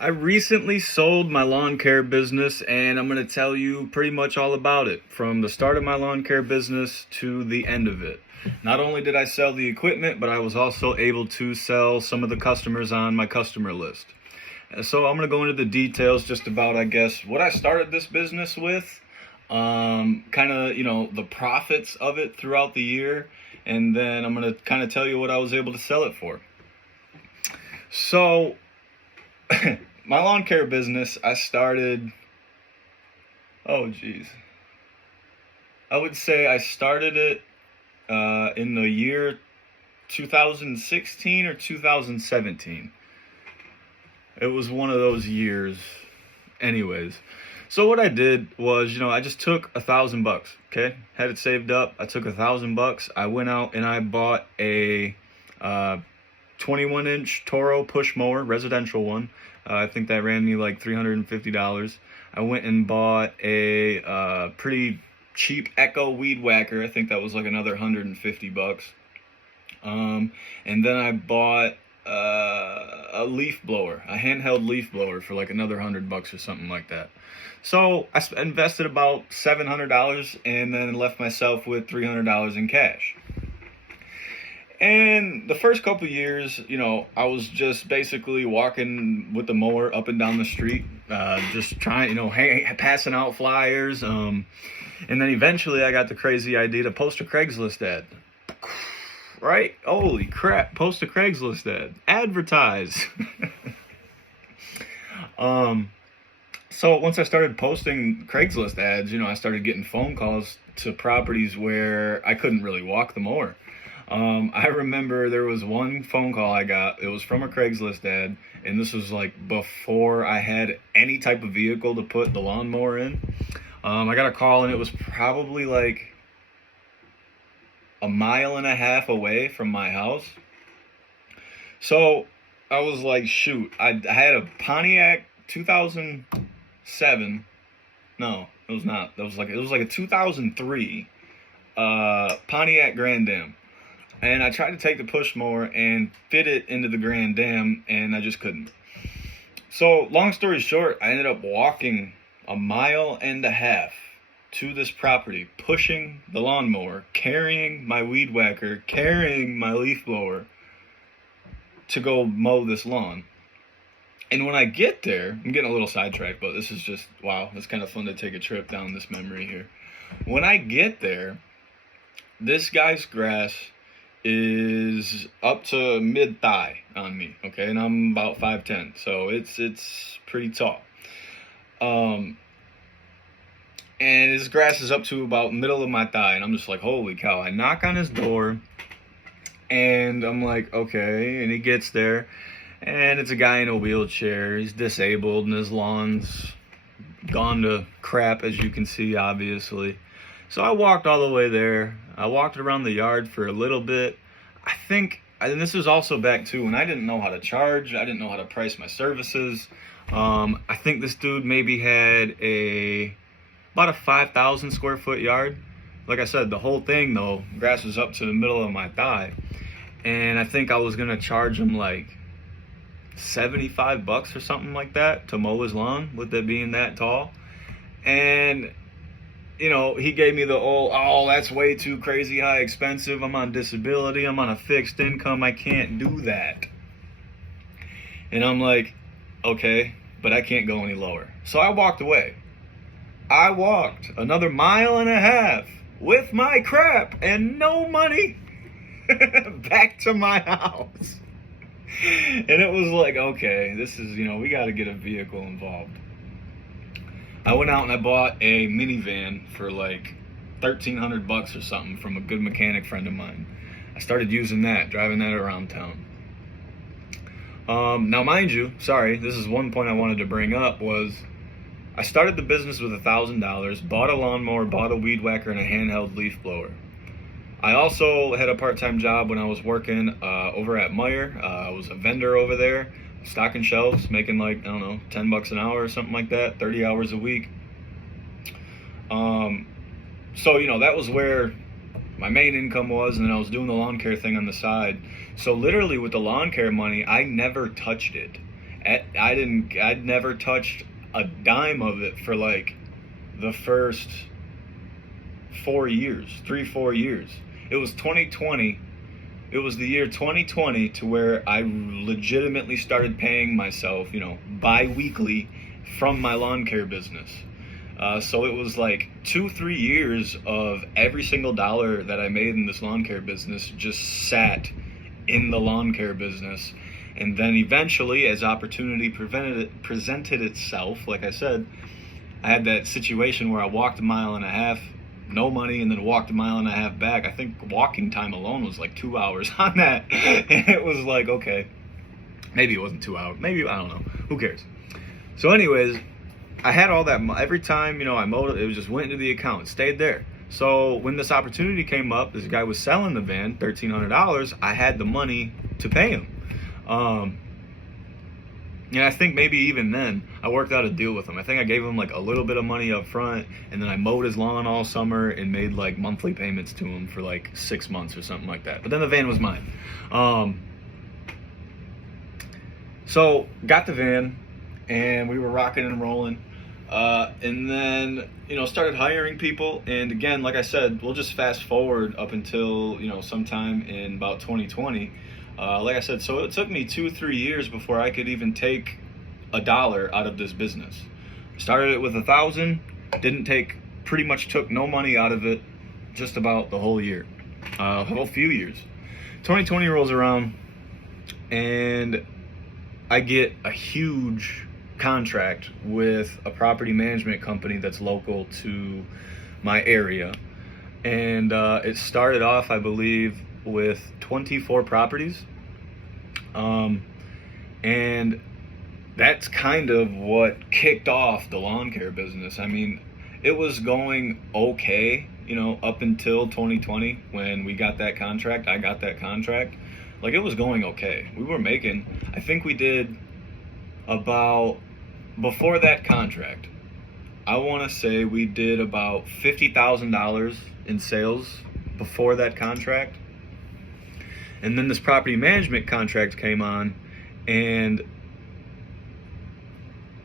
I recently sold my lawn care business, and I'm going to tell you pretty much all about it from the start of my lawn care business to the end of it. Not only did I sell the equipment, but I was also able to sell some of the customers on my customer list. So I'm going to go into the details just about, I guess, what I started this business with, kind of, the profits of it throughout the year, and then I'm going to kind of tell you what I was able to sell it for. So, my lawn care business, I started, I would say I started it in the year 2016 or 2017. It was one of those years. Anyways, so what I did was, I just took $1,000, okay? Had it saved up. I took $1,000. I went out and I bought a 21-inch Toro push mower, residential one. I think that ran me like $350. I went and bought a pretty cheap Echo weed whacker. I think that was like another $150. And then I bought a leaf blower, a handheld leaf blower for like another $100 or something like that. So I invested about $700 and then left myself with $300 in cash. And the first couple of years, I was just basically walking with the mower up and down the street, just trying, passing out flyers. And then eventually I got the crazy idea to post a Craigslist ad. Right? Holy crap, post a Craigslist ad. Advertise. So once I started posting Craigslist ads, I started getting phone calls to properties where I couldn't really walk the mower. I remember there was one phone call I got. It was from a Craigslist ad, and this was like before I had any type of vehicle to put the lawnmower in. I got a call, and it was probably like a mile and a half away from my house. So I was like, shoot, I had a Pontiac 2007. No, it was not. It was like a 2003 Pontiac Grand Am. And I tried to take the push mower and fit it into the Grand Dam, and I just couldn't. So, long story short, I ended up walking a mile and a half to this property, pushing the lawnmower, carrying my weed whacker, carrying my leaf blower to go mow this lawn. And when I get there, I'm getting a little sidetracked, but this is just, wow, it's kind of fun to take a trip down this memory here. When I get there, this guy's grass is up to mid-thigh on me, okay, and I'm about 5'10", so it's pretty tall. And his grass is up to about middle of my thigh, and I'm just like, holy cow. I knock on his door, and I'm like, okay, and he gets there, and it's a guy in a wheelchair. He's disabled, and his lawn's gone to crap, as you can see, obviously. So I walked all the way there. I walked around the yard for a little bit. I think, and this was also back too, when I didn't know how to charge. I didn't know how to price my services. I think this dude maybe had about a 5,000 square foot yard. Like I said, the whole thing though, grass was up to the middle of my thigh. And I think I was going to charge him like $75 or something like that to mow his lawn, with it being that tall. And he gave me the old, oh, that's way too crazy high expensive. I'm on disability. I'm on a fixed income. I can't do that. And I'm like, okay, but I can't go any lower. So I walked away. I walked another mile and a half with my crap and no money back to my house. And it was like, okay, this is, we got to get a vehicle involved. I went out and I bought a minivan for like $1,300 or something from a good mechanic friend of mine. I started using that, driving that around town. Now, mind you, this is one point I wanted to bring up, was I started the business with $1,000, bought a lawnmower, bought a weed whacker, and a handheld leaf blower. I also had a part-time job when I was working over at Meijer. I was a vendor over there, stocking shelves, making like, I don't know, $10 an hour or something like that, 30 hours a week. So, that was where my main income was, and then I was doing the lawn care thing on the side. So literally with the lawn care money, I never touched it. I'd never touched a dime of it for like the first 4 years, 3, 4 years. It was 2020. It was the year 2020 to where I legitimately started paying myself, bi-weekly from my lawn care business. So it was like 2, 3 years of every single dollar that I made in this lawn care business just sat in the lawn care business. And then eventually, as opportunity presented itself, like I said, I had that situation where I walked a mile and a half, no money, and then walked a mile and a half back. I think walking time alone was like 2 hours on that. And it was like, okay, maybe it wasn't 2 hours. Maybe, I don't know. Who cares? So anyways, I had all that. Every time, I mowed it, just went into the account, stayed there. So when this opportunity came up, this guy was selling the van, $1,300. I had the money to pay him. And I think maybe even then I worked out a deal with him. I think I gave him like a little bit of money up front, and then I mowed his lawn all summer and made like monthly payments to him for like 6 months or something like that. But then the van was mine. So got the van, and we were rocking and rolling. And then, started hiring people. And again, like I said, we'll just fast forward up until, sometime in about 2020. Like I said, so it took me 2, 3 years before I could even take $1 out of this business. Started it with 1,000, pretty much took no money out of it just about the whole year, a whole few years. 2020 rolls around, and I get a huge contract with a property management company that's local to my area. And it started off, I believe, with 24 properties. And that's kind of what kicked off the lawn care business. I mean, it was going okay, up until 2020 when we got that contract. I got that contract. Like, it was going okay. We were making, I think we did about, before that contract, I want to say we did about $50,000 in sales before that contract. And then this property management contract came on, and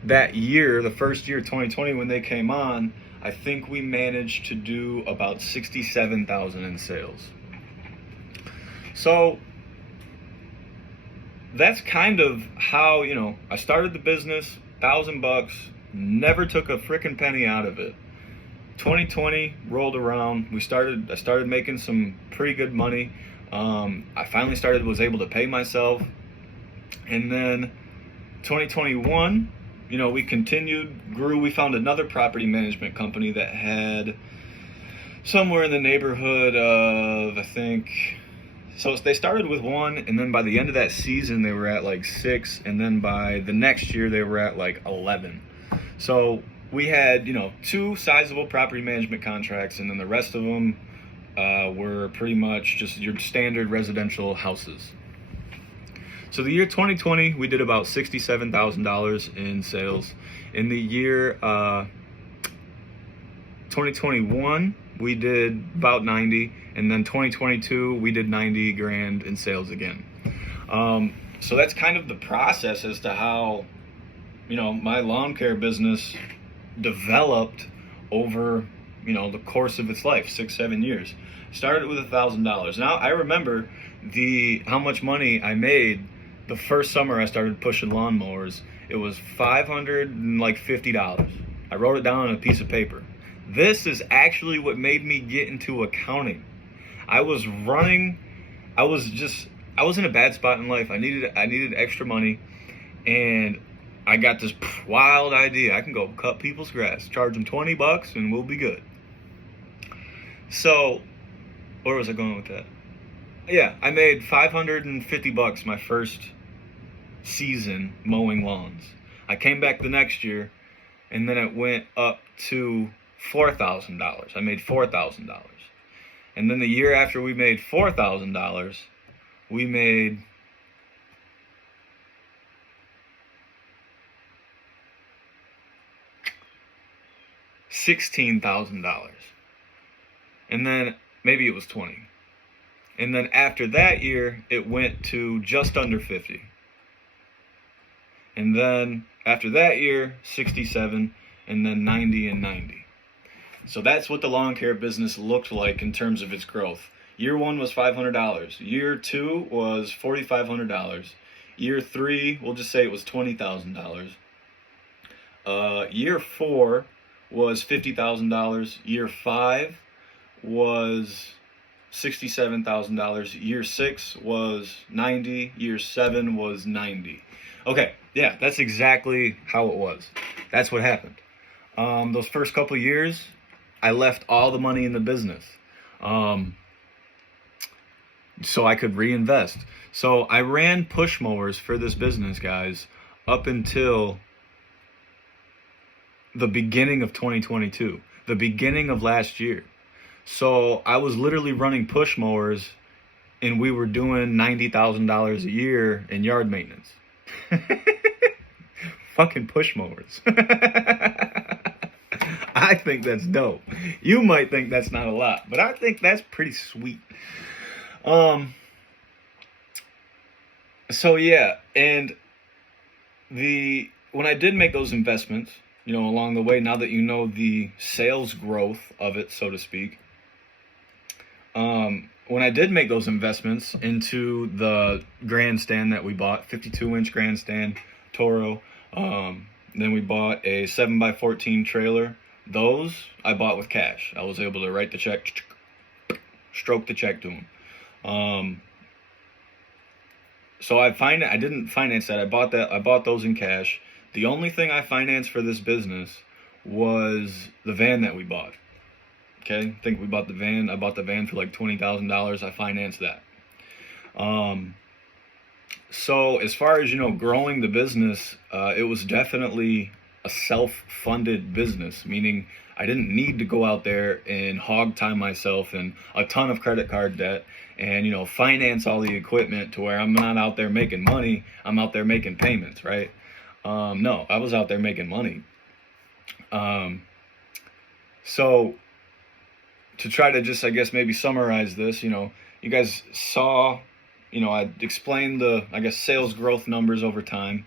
that year, the first year, 2020, when they came on, I think we managed to do about $67,000 in sales. So that's kind of how, I started the business, $1,000, never took a freaking penny out of it. 2020 rolled around. I started making some pretty good money. I finally was able to pay myself. And then 2021, we continued, grew. We found another property management company that had somewhere in the neighborhood of, I think, so they started with 1, and then by the end of that season, they were at like 6, and then by the next year, they were at like 11. So we had, 2 sizable property management contracts, and then the rest of them were pretty much just your standard residential houses. So the year 2020, we did about $67,000 in sales. In the year 2021, we did about 90, and then 2022, we did 90 grand in sales again. So that's kind of the process as to how, my lawn care business developed over, the course of its life, 6-7 years. Started with $1,000. Now I remember how much money I made the first summer I started pushing lawnmowers. It was $550. I wrote it down on a piece of paper. This is actually what made me get into accounting. I was in a bad spot in life. I needed extra money, and I got this wild idea. I can go cut people's grass, charge them $20, and we'll be good. So, where was I going with that? Yeah, I made $550 my first season mowing lawns. I came back the next year, and then it went up to $4,000. I made $4,000. And then the year after we made $4,000, we made $16,000. And then maybe it was 20. And then after that year, it went to just under 50. And then after that year, 67, and then 90 and 90. So that's what the lawn care business looked like in terms of its growth. Year 1 was $500. Year 2 was $4,500. Year 3, we'll just say it was $20,000. Year 4 was $50,000. Year 5 was $67,000. Year 6 was 90. Year 7 was 90. Okay, yeah, that's exactly how it was. That's what happened. Those first couple of years, I left all the money in the business, so I could reinvest. So I ran push mowers for this business, guys, up until the beginning of 2022, the beginning of last year. So I was literally running push mowers, and we were doing $90,000 a year in yard maintenance. Fucking push mowers. I think that's dope. You might think that's not a lot, but I think that's pretty sweet. So yeah, and when I did make those investments, along the way, now that you know the sales growth of it, so to speak, when I did make those investments into the grandstand that we bought, 52-inch grandstand, Toro, then we bought a 7x14 trailer. Those I bought with cash. I was able to write the check, stroke the check to them. So I didn't finance that. I bought those in cash. The only thing I financed for this business was the van that we bought. Okay, I think we bought the van. I bought the van for like $20,000. I financed that. So as far as, growing the business, it was definitely a self-funded business, meaning I didn't need to go out there and hog tie myself in a ton of credit card debt and, finance all the equipment to where I'm not out there making money. I'm out there making payments, right? No, I was out there making money. So to try to just, I guess, maybe summarize this, you guys saw, I explained the, I guess, sales growth numbers over time.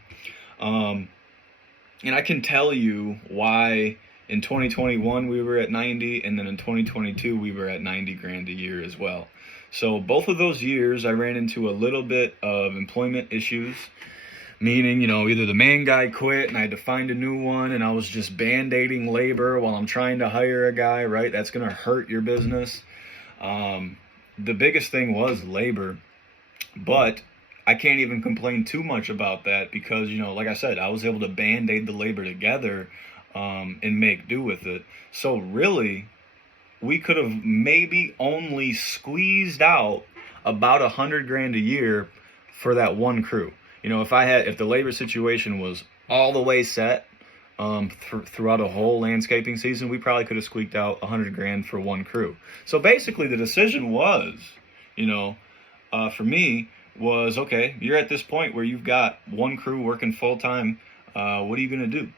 And I can tell you why in 2021 we were at 90, and then in 2022 we were at 90 grand a year as well. So both of those years I ran into a little bit of employment issues, meaning, either the main guy quit and I had to find a new one, and I was just band-aiding labor while I'm trying to hire a guy, right? That's going to hurt your business. The biggest thing was labor, but I can't even complain too much about that because, like I said, I was able to band-aid the labor together and make do with it. So really, we could have maybe only squeezed out about 100 grand a year for that one crew. If the labor situation was all the way set throughout a whole landscaping season, we probably could have squeaked out 100 grand for one crew. So basically the decision was, for me, was, okay, you're at this point where you've got one crew working full time. What are you going to do?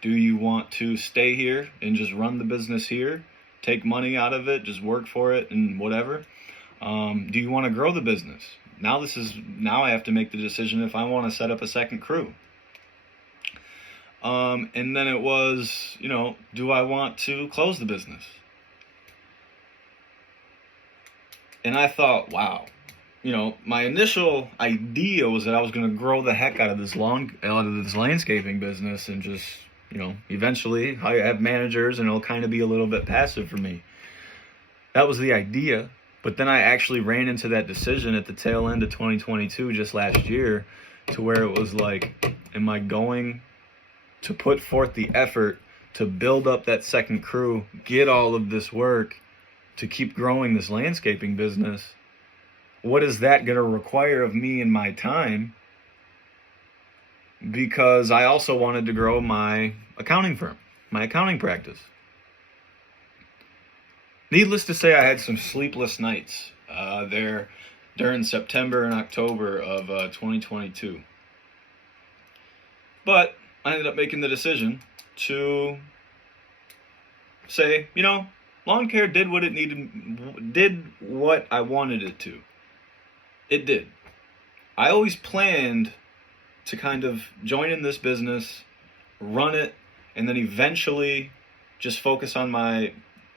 Do you want to stay here and just run the business here, take money out of it, just work for it and whatever? Do you want to grow the business? Now I have to make the decision if I want to set up a second crew. And then it was, do I want to close the business? And I thought, wow, my initial idea was that I was going to grow the heck out of this landscaping business and just, eventually I have managers and it'll kind of be a little bit passive for me. That was the idea. But then I actually ran into that decision at the tail end of 2022, just last year, to where it was like, am I going to put forth the effort to build up that second crew, get all of this work to keep growing this landscaping business? What is that going to require of me and my time? Because I also wanted to grow my accounting firm, my accounting practice. Needless to say, I had some sleepless nights there during September and October of 2022. But I ended up making the decision to say, lawn care did what it needed, did what I wanted it to. It did. I always planned to kind of join in this business, run it, and then eventually just focus on my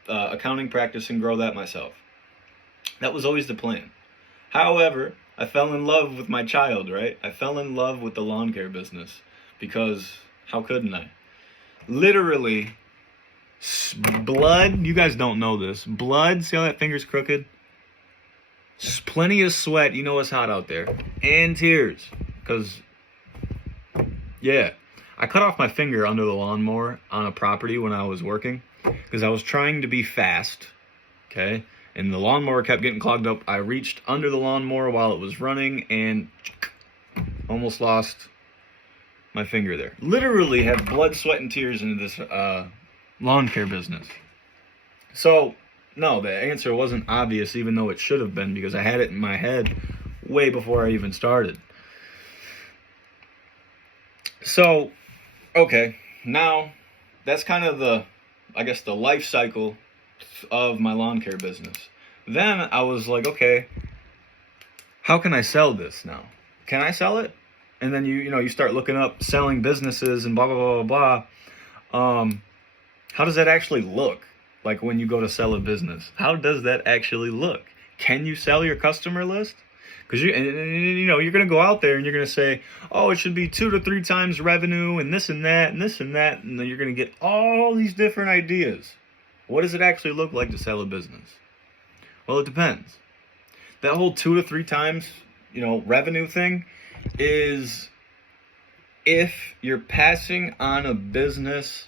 accounting practice and grow that myself. That was always the plan. However, I fell in love with my child, right? I fell in love with the lawn care business because how couldn't I? Literally, blood, you guys don't know this. Blood, see how that finger's crooked? Plenty of sweat, you know it's hot out there. And tears, because, yeah. I cut off my finger under the lawnmower on a property when I was working because I was trying to be fast, okay? And the lawnmower kept getting clogged up. I reached under the lawnmower while it was running and almost lost my finger there. Literally had blood, sweat, and tears into this lawn care business. So, no, the answer wasn't obvious, even though it should have been, because I had it in my head way before I even started. So, okay, now that's kind of the life cycle of my lawn care business. Then I was like, okay, how can I sell this now? Can I sell it? And then you start looking up selling businesses and blah, blah, blah, blah, blah. How does that actually look? Like when you go to sell a business, how does that actually look? Can you sell your customer list? Because you're going to go out there and you're going to say, oh, it should be 2 to 3 times revenue and this and that and this and that. And then you're going to get all these different ideas. What does it actually look like to sell a business? Well, it depends. That whole 2 to 3 times, revenue thing is if you're passing on a business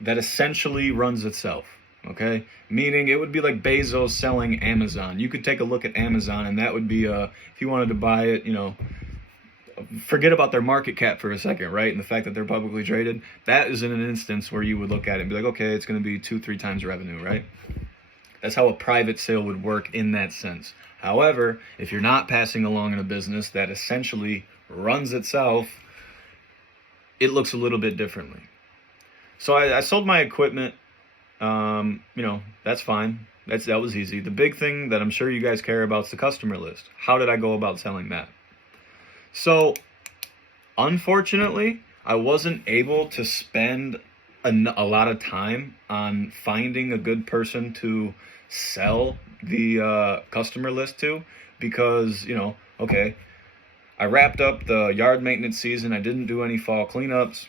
that essentially runs itself. Okay, meaning it would be like Bezos selling Amazon. You could take a look at Amazon, and that would be if you wanted to buy it, forget about their market cap for a second, right? And the fact that they're publicly traded, that is in an instance where you would look at it and be like, okay, it's going to be 2-3 times revenue, right? That's how a private sale would work in that sense. However, if you're not passing along in a business that essentially runs itself, it looks a little bit differently. So I sold my equipment. That's fine. That was easy. The big thing that I'm sure you guys care about is the customer list. How did I go about selling that? So, unfortunately, I wasn't able to spend a lot of time on finding a good person to sell the customer list to because, okay, I wrapped up the yard maintenance season. I didn't do any fall cleanups.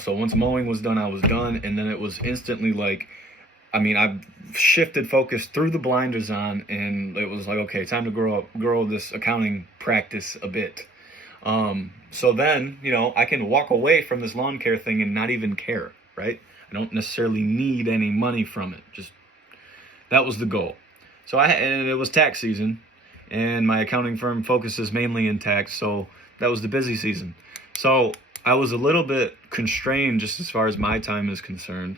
So once mowing was done, I was done. And then it was instantly like, I shifted focus, threw the blinders on, and it was like, okay, time to grow this accounting practice a bit. So then, I can walk away from this lawn care thing and not even care, right? I don't necessarily need any money from it. Just, that was the goal. So and it was tax season, and my accounting firm focuses mainly in tax. So that was the busy season. So I was a little bit constrained just as far as my time is concerned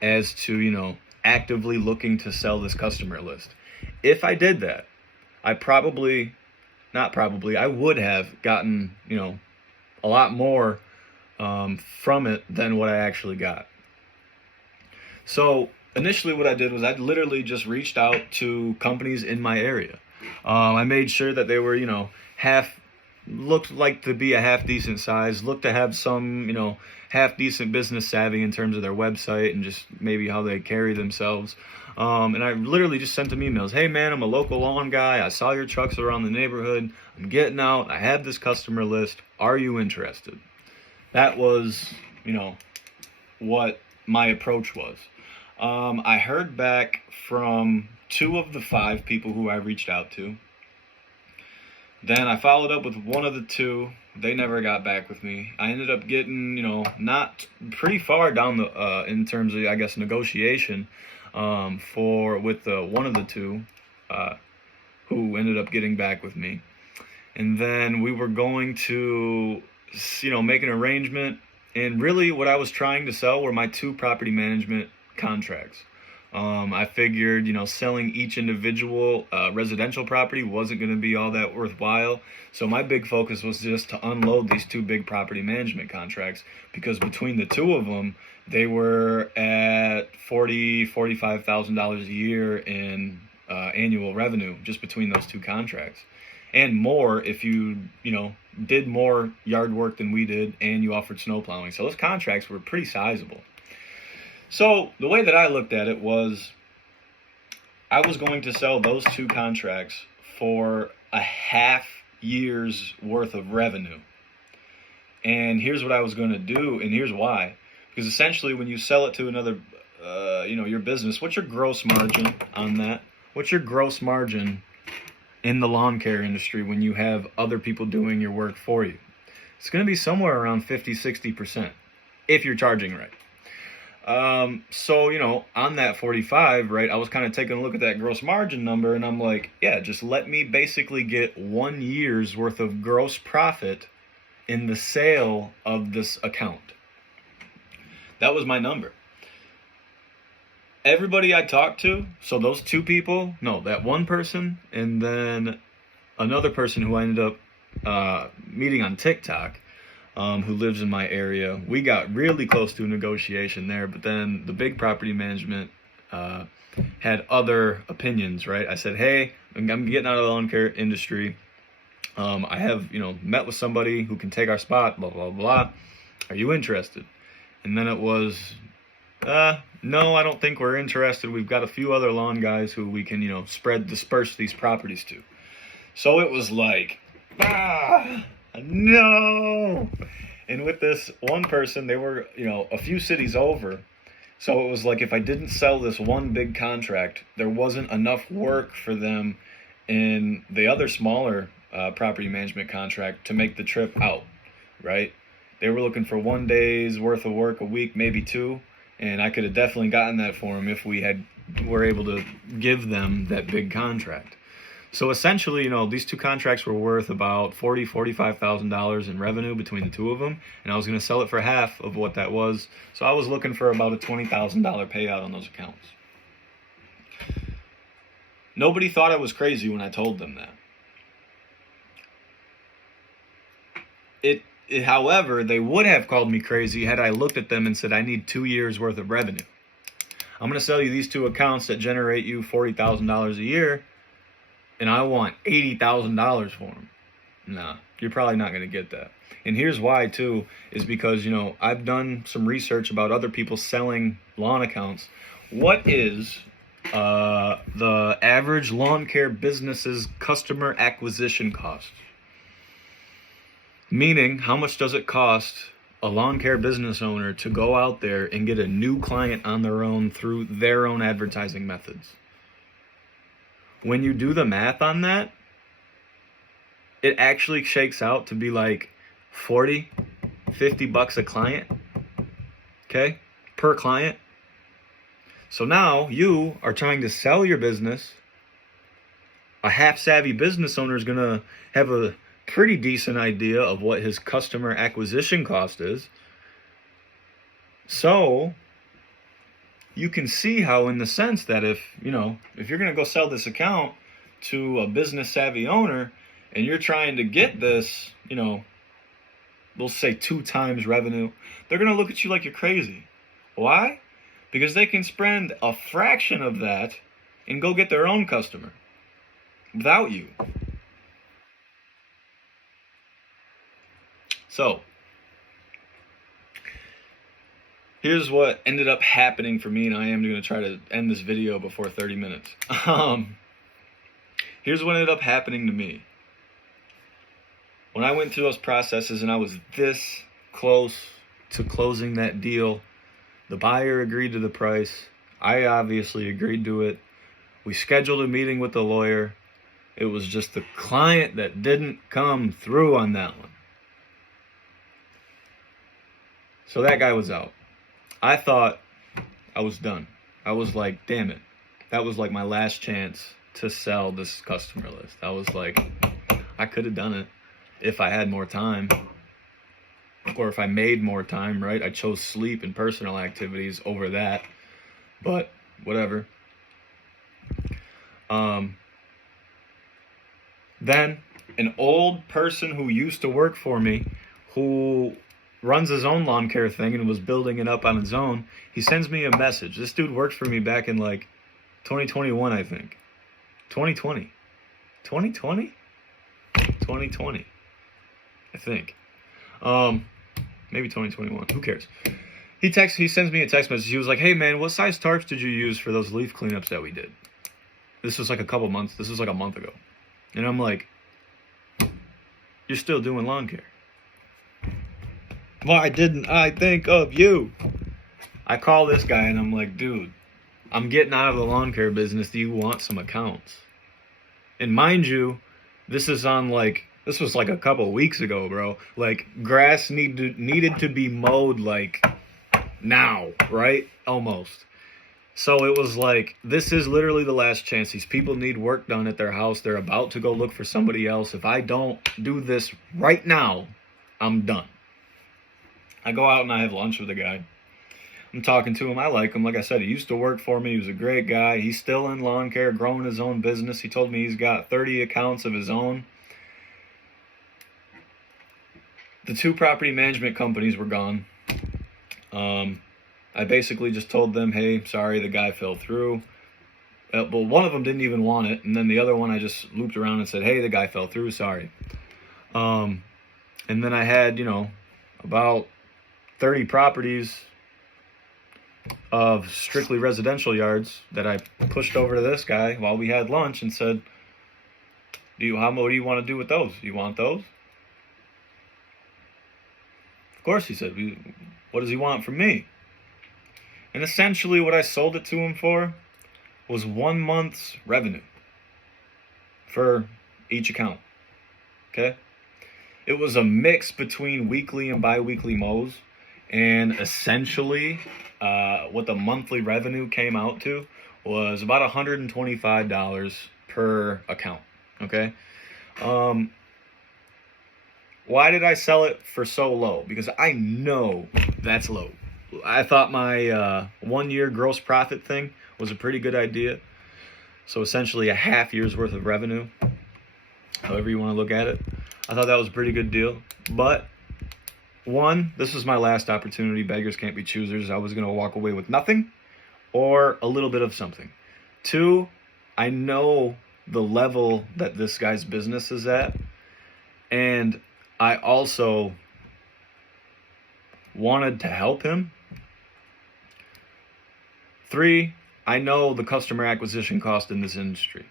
as to, actively looking to sell this customer list. If I did that, I would have gotten, a lot more from it than what I actually got. So initially what I did was I literally just reached out to companies in my area. I made sure that they were, looked like to be a half decent size, looked to have some, half decent business savvy in terms of their website and just maybe how they carry themselves. And I literally just sent them emails. Hey man, I'm a local lawn guy. I saw your trucks around the neighborhood. I'm getting out. I have this customer list. Are you interested? That was, what my approach was. I heard back from 2 of the 5 people who I reached out to. Then I followed up with one of the 2. They never got back with me. I ended up getting, not pretty far down the in terms of, I guess, negotiation with one of the 2 who ended up getting back with me. And then we were going to, make an arrangement. And really what I was trying to sell were my 2 property management contracts. I figured, selling each individual residential property wasn't going to be all that worthwhile. So my big focus was just to unload these 2 big property management contracts because between the 2 of them, they were at $45,000 a year in annual revenue just between those 2 contracts. and more if you did more yard work than we did and you offered snow plowing. So those contracts were pretty sizable. So the way that I looked at it was I was going to sell those 2 contracts for a half year's worth of revenue. And here's what I was going to do, and here's why. Because essentially when you sell it to another, your business, what's your gross margin on that? What's your gross margin in the lawn care industry when you have other people doing your work for you? It's going to be somewhere around 50-60% if you're charging right. So, on that 45, right, I was kind of taking a look at that gross margin number, and I'm like, yeah, just let me basically get 1 year's worth of gross profit in the sale of this account. That was my number. Everybody I talked to, so those 2 people, no, that one person, and then another person who I ended up meeting on TikTok, who lives in my area, we got really close to a negotiation there, but then the big property management had other opinions, right? I said, hey, I'm getting out of the lawn care industry. I have, met with somebody who can take our spot, blah, blah, blah. Are you interested? And then it was, no, I don't think we're interested. We've got a few other lawn guys who we can, disperse these properties to. So it was like, no. And with this one person, they were, a few cities over. So it was like if I didn't sell this one big contract, there wasn't enough work for them in the other smaller property management contract to make the trip out, right? They were looking for 1 day's worth of work a week, maybe 2, and I could have definitely gotten that for them if we were able to give them that big contract. So essentially, these 2 contracts were worth about $45,000 in revenue between the 2 of them, and I was going to sell it for half of what that was. So I was looking for about a $20,000 payout on those accounts. Nobody thought I was crazy when I told them that. However, they would have called me crazy had I looked at them and said, I need 2 years worth of revenue. I'm going to sell you these 2 accounts that generate you $40,000 a year, and I want $80,000 for them. Nah, you're probably not going to get that. And here's why, too, is because, I've done some research about other people selling lawn accounts. What is the average lawn care business's customer acquisition cost? Meaning, how much does it cost a lawn care business owner to go out there and get a new client on their own through their own advertising methods? When you do the math on that, it actually shakes out to be like $40-50 a client, okay, per client. So now you are trying to sell your business. A half-savvy business owner is going to have a pretty decent idea of what his customer acquisition cost is. So you can see how, in the sense that if you're going to go sell this account to a business savvy owner and you're trying to get this, we'll say 2 times revenue, they're going to look at you like you're crazy. Why? Because they can spend a fraction of that and go get their own customer without you. So, here's what ended up happening for me, and I am going to try to end this video before 30 minutes. Here's what ended up happening to me. When I went through those processes and I was this close to closing that deal, the buyer agreed to the price. I obviously agreed to it. We scheduled a meeting with the lawyer. It was just the client that didn't come through on that one. So that guy was out. I thought I was done. I was like, damn it. That was like my last chance to sell this customer list. I was like, I could have done it if I had more time. Or if I made more time, right? I chose sleep and personal activities over that. But whatever. Then an old person who used to work for me, who runs his own lawn care thing and was building it up on his own, he sends me a message. This dude worked for me back in like 2021, I think. 2020. 2020? 2020, I think. Maybe 2021. Who cares? He sends me a text message. He was like, "Hey man, what size tarps did you use for those leaf cleanups that we did?" This was like a couple months. This was like a month ago. And I'm like, "You're still doing lawn care. Why didn't I think of you?" I call this guy and I'm like, "Dude, I'm getting out of the lawn care business. Do you want some accounts?" And mind you, this was like a couple of weeks ago, bro. Like, grass needed to be mowed like now, right? Almost. So it was like, this is literally the last chance. These people need work done at their house. They're about to go look for somebody else. If I don't do this right now, I'm done. I go out and I have lunch with a guy. I'm talking to him. I like him. Like I said, he used to work for me. He was a great guy. He's still in lawn care, growing his own business. He told me he's got 30 accounts of his own. The 2 property management companies were gone. I basically just told them, "Hey, sorry, the guy fell through." But one of them didn't even want it. And then the other one, I just looped around and said, "Hey, the guy fell through, sorry." And then I had, about 30 properties of strictly residential yards that I pushed over to this guy while we had lunch and said, what do you want to do with those? You want those? Of course, he said. What does he want from me? And essentially what I sold it to him for was 1 month's revenue for each account. Okay? It was a mix between weekly and bi-weekly mows. And essentially, what the monthly revenue came out to was about $125 per account. Okay? Why did I sell it for so low? Because I know that's low. I thought my 1 year gross profit thing was a pretty good idea. So essentially a half year's worth of revenue, however you want to look at it. I thought that was a pretty good deal. But one, this was my last opportunity. Beggars can't be choosers. I was going to walk away with nothing or a little bit of something. Two, I know the level that this guy's business is at. And I also wanted to help him. 3, I know the customer acquisition cost in this industry.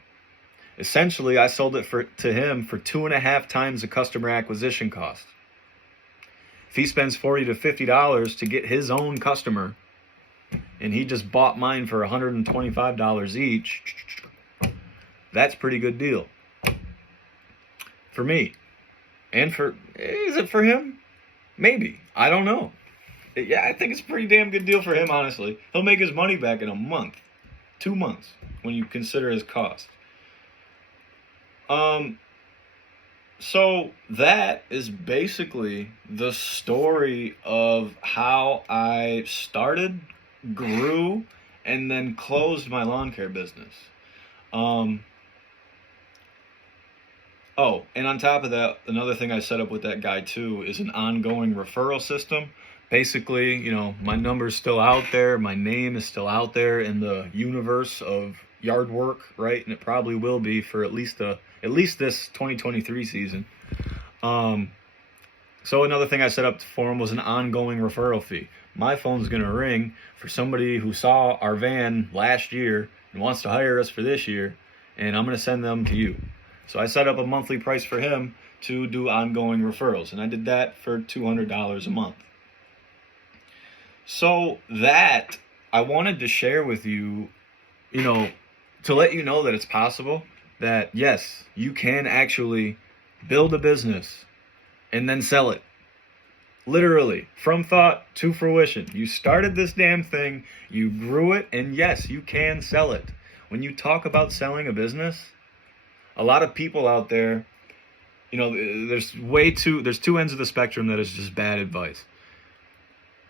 Essentially, I sold it to him for 2.5 times the customer acquisition cost. If he spends $40 to $50 to get his own customer, and he just bought mine for $125 each, that's a pretty good deal. For me. And is it for him? Maybe. I don't know. Yeah, I think it's a pretty damn good deal for him, honestly. He'll make his money back in a month. 2 months, when you consider his cost. So that is basically the story of how I started, grew, and then closed my lawn care business. Oh, and on top of that, another thing I set up with that guy too is an ongoing referral system. Basically, my number's still out there. My name is still out there in the universe of yard work, right? And it probably will be for at least this 2023 season. So another thing I set up for him was an ongoing referral fee. My phone's going to ring for somebody who saw our van last year and wants to hire us for this year, and I'm going to send them to you. So I set up a monthly price for him to do ongoing referrals, and I did that for $200 a month. So that I wanted to share with you, to let you know that it's possible, that yes, you can actually build a business and then sell it. Literally, from thought to fruition. You started this damn thing, you grew it, and yes, you can sell it. When you talk about selling a business, a lot of people out there, there's 2 ends of the spectrum that is just bad advice.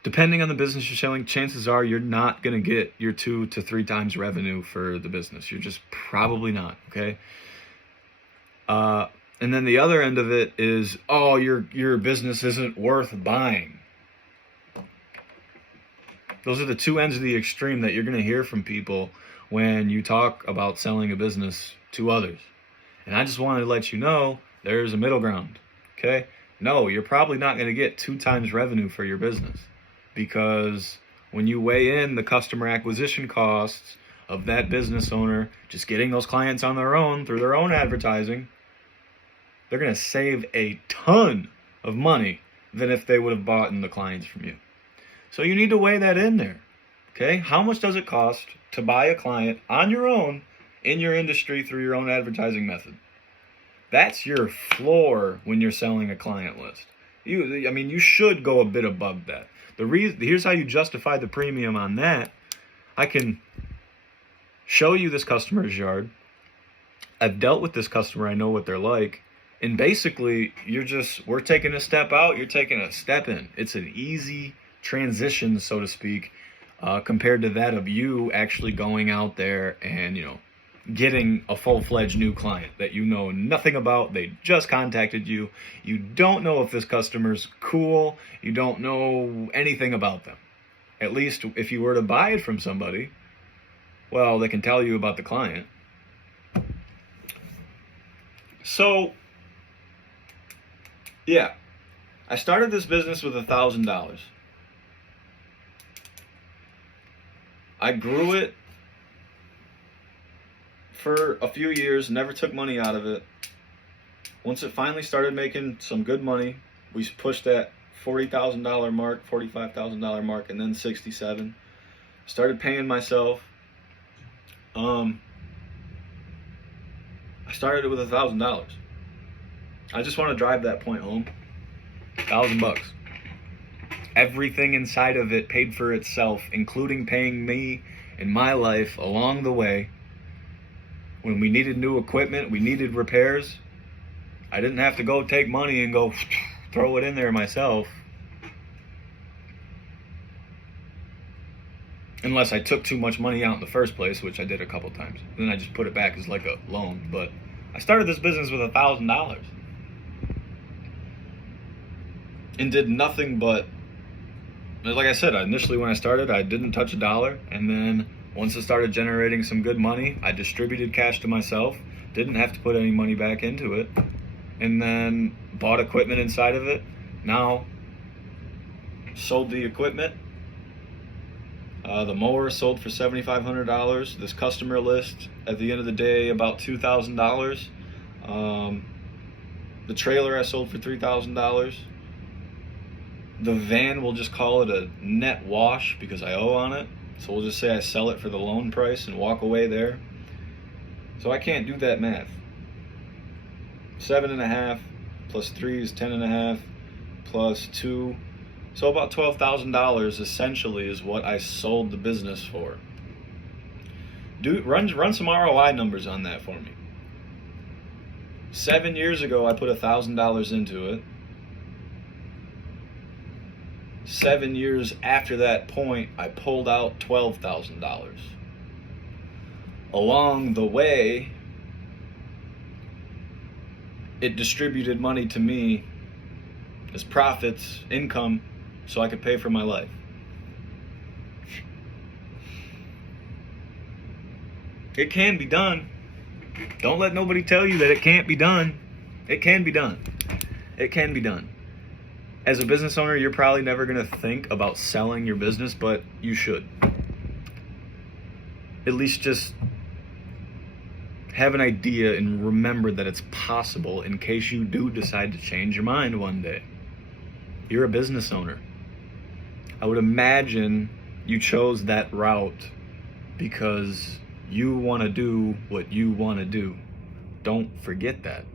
Depending on the business you're selling, chances are you're not going to get your 2 to 3 times revenue for the business. You're just probably not, okay? And then the other end of it is, your business isn't worth buying. Those are the 2 ends of the extreme that you're going to hear from people when you talk about selling a business to others. And I just wanted to let you know There's a middle ground. Okay? No, you're probably not going to get 2 times revenue for your business, because when you weigh in the customer acquisition costs of that business owner just getting those clients on their own through their own advertising, they're going to save a ton of money than if they would have bought in the clients from you. So you need to weigh that in there. Okay? How much does it cost to buy a client on your own in your industry through your own advertising method? That's your floor when you're selling a client list. You should go a bit above that. Here's how you justify the premium on that. I can show you this customer's yard. I've dealt with this customer. I know what they're like. And basically, we're taking a step out. You're taking a step in. It's an easy transition, so to speak, compared to that of you actually going out there and, getting a full-fledged new client that you know nothing about. They just contacted you. You don't know if this customer's cool. You don't know anything about them. At least if you were to buy it from somebody, well, they can tell you about the client. So, yeah, I started this business with $1,000. I grew it for a few years, never took money out of it. Once it finally started making some good money, we pushed that $40,000 mark, $45,000 mark, and then 67. Started paying myself. I started it with $1,000. I just want to drive that point home. $1,000. Everything inside of it paid for itself, including paying me in my life along the way. When we needed new equipment, we needed repairs, I didn't have to go take money and go throw it in there myself. Unless I took too much money out in the first place, which I did a couple times. Then I just put it back as like a loan. But I started this business with $1,000. And did nothing but, like I said, initially when I started, I didn't touch a dollar. And then once it started generating some good money, I distributed cash to myself, didn't have to put any money back into it, and then bought equipment inside of it. Now, sold the equipment. The mower sold for $7,500. This customer list, at the end of the day, about $2,000. The trailer I sold for $3,000. The van, we'll just call it a net wash because I owe on it. So we'll just say I sell it for the loan price and walk away there. So I can't do that math. 7.5 plus 3 is 10.5 plus 2. So about $12,000 essentially is what I sold the business for. Run some ROI numbers on that for me. 7 years ago, I put $1,000 into it. 7 years after that point, I pulled out $12,000. Along the way, it distributed money to me as profits, income, so I could pay for my life. It can be done. Don't let nobody tell you that it can't be done. It can be done. It can be done. As a business owner, you're probably never going to think about selling your business, but you should. At least just have an idea and remember that it's possible in case you do decide to change your mind one day. You're a business owner. I would imagine you chose that route because you want to do what you want to do. Don't forget that.